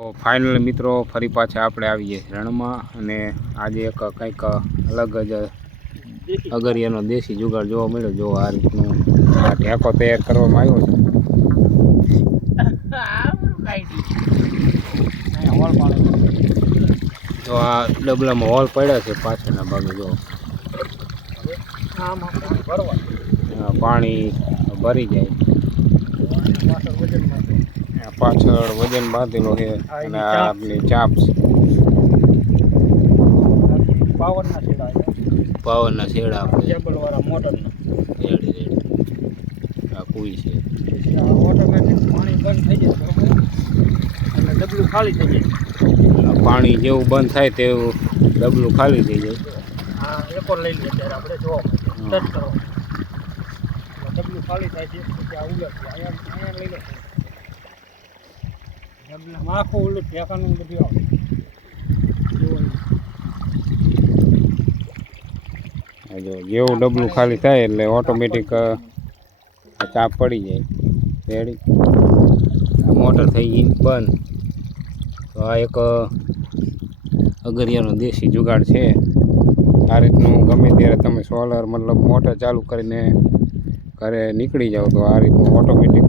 તો ફાઇનલ મિત્રો ફરી પાછા આપણે આવીએ રણમાં અને આજે એક કંઈક અલગ જ અગરિયાનો દેશી જુગાડ જોવા મળ્યો. જો આ રીતનું આ ઢેકો તૈયાર કરવામાં આવ્યો છે. તો આ ડબલામાં હોલ પડ્યા છે પાછળના ભાગે જો. પાણી ભરી જાય. પાછળ વજન બાંધેલો છે અને આપની ચાપ છે. પાવરના છેડા પાવરના છેડા આપણે. કેબલ વાળા મોટરના. Ready ready. આ કુઈ છે. ઓટોમેટિક પાણી બંધ થઈ જાય અને ડબલું ખાલી થઈ જાય. આ પાણી જેવું બંધ થાય તેવું ડબલું ખાલી થઈ જાય. આ એકોર લઈ લઈએ ત્યારે આપણે ટચ કરો. ડબલું ખાલી થાય છે પછી આ ઉલટ અહીંયા અહીંયા લઈ લો. જેવું ડબલું ખાલી થાય એટલે ઓટોમેટિક ચાપ પડી જાય. રેડી? મોટર થઈ ગઈ બંધ. તો આ એક અગરિયાનો દેશી જુગાડ છે. આ રીતનું ગમે ત્યારે તમે સોલર મતલબ મોટર ચાલુ કરીને ઘરે નીકળી જાઓ તો આ રીતનું ઓટોમેટિક